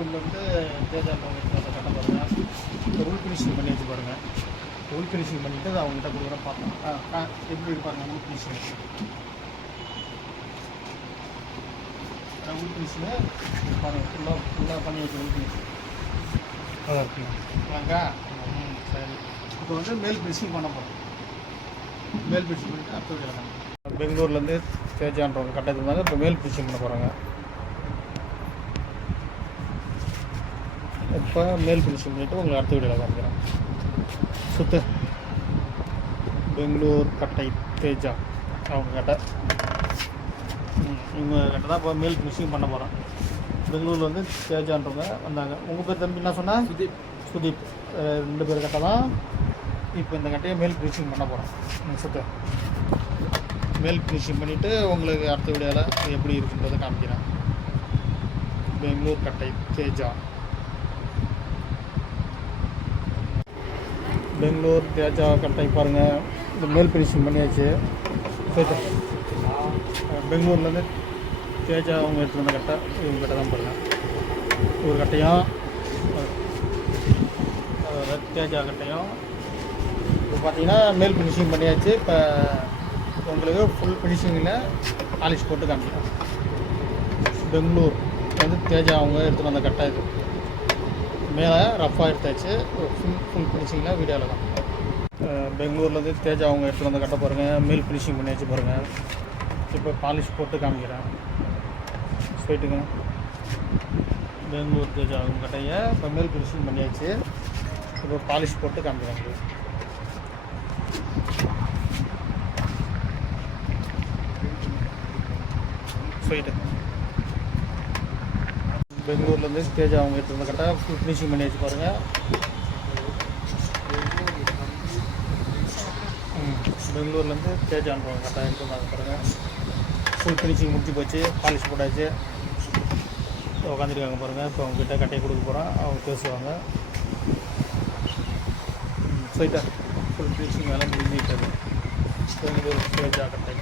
பெங்களூர்லேருந்து தேஜால் கட்ட பாருங்க இந்த உள் ஃபினிஷிங் பண்ணி வச்சு பாருங்க. உள் ஃபினிஷிங் பண்ணிவிட்டு அதை அவங்ககிட்ட ஆ, ஆ, எப்படி இருப்பாங்க உள் ஃபினிஷிங் உள் ஃபினிஷிங்கு பாருங்க ஃபுல்லாக ஃபுல்லாக பண்ணி வச்சு உள் ஃபினிஷிங் சரி. இப்போ வந்து மேல் ஃபினிஷிங் பண்ண போகிறோம் மேல் ஃபினிஷிங் பண்ணிட்டு வீடியோ பெங்களூர்லேருந்து தேஜான்றவங்க கட்டது இருந்தாங்க இப்போ மேல் ஃபினிஷிங் பண்ண போகிறாங்க இப்போ மேல் ஃபினிஷிங் பண்ணிவிட்டு உங்களுக்கு அடுத்த வீடியோவில் காமிக்கிறேன். சுத்து. பெங்களூர் கட்டை தேஜா. அவங்க கட்டை. இவங்க கட்டை தான் இப்போ மேல் ஃபினிஷிங் பண்ண போகிறோம் பெங்களூரில் வந்து தேஜான்றவங்க வந்தாங்க. உங்கள் பேர் தம்பி என்ன சொன்னா? சுதீப். சுதீப். ரெண்டு பேர் கட்டை தான். இப்போ இந்த கட்டையை மேல் ஃபினிஷிங் பண்ண போகிறோம் சுத்து. மேல் ஃபினிஷிங் பண்ணிவிட்டு உங்களுக்கு அடுத்த வீடியோவில் எப்படி இருக்குன்றதை காமிக்கிறேன். பெங்களூர் கட்டை தேஜா. பெங்களூர் தேஜா கட்டை பாருங்கள் இந்த மேல் ஃபினிஷிங் பண்ணியாச்சு. போயிட்டு பெங்களூர்லேருந்து தேஜா அவங்க எடுத்துகிட்டு வந்த கட்டை இவங்க கட்டை தான் பாருங்கள் ஒரு கட்டையும் அதாவது தேஜா கட்டையும். இப்போ பார்த்தீங்கன்னா மேல் ஃபினிஷிங் பண்ணியாச்சு. இப்போ உங்களுக்கு ஃபுல் ஃபினிஷிங்கில் பாலிஷ் போட்டு காமிக்கலாம் பெங்களூர் வந்து தேஜா அவங்க எடுத்துகிட்டு வந்த கட்டை இது. மேலே ரஃப்பாக எடுத்தாச்சு ஃபுல் ஃபுல் ஃபினிஷிங்கில் வீடியோவில் தான். பெங்களூர்லேருந்து தேஜா அவங்க எடுத்துகிட்டு வந்த கட்ட பாருங்கள் மேல் ஃபினிஷிங் பண்ணியாச்சு பாருங்கள் இப்போ பாலிஷ் போட்டு காமிக்கிறேன். போயிட்டுங்க. பெங்களூர் தேஜா அவங்க கட்டையை இப்போ மேல் ஃபினிஷிங் பண்ணியாச்சு. இப்போ பாலிஷ் போட்டு காமிக்கிறேன் உங்களுக்கு. போயிட்டு. பெங்களூர்லேருந்து ஸ்டேஜ் அவங்க எடுத்துருந்த கரெக்டாக ஃபுல் ஃபினிஷிங் பண்ணி வச்சு பாருங்கள் பெங்களூர்லேருந்து ஸ்டேஜ் அனுப்புவாங்க கரெக்டாக எடுத்துருந்தாங்க பாருங்கள் ஃபுல் ஃபினிஷிங் முடிச்சு போச்சு. பாலிஷ் போட்டாச்சு. உட்காந்துருக்காங்க பாருங்கள் இப்போ அவங்ககிட்ட கட்டையை கொடுக்க போகிறோம் அவங்க பேசுவாங்க. ம், போயிட்டா. ஃபுல் ஃபினிஷிங் வேலை முடிஞ்சிட்டது. பெங்களூர் ஸ்டேஜ் கட்டை.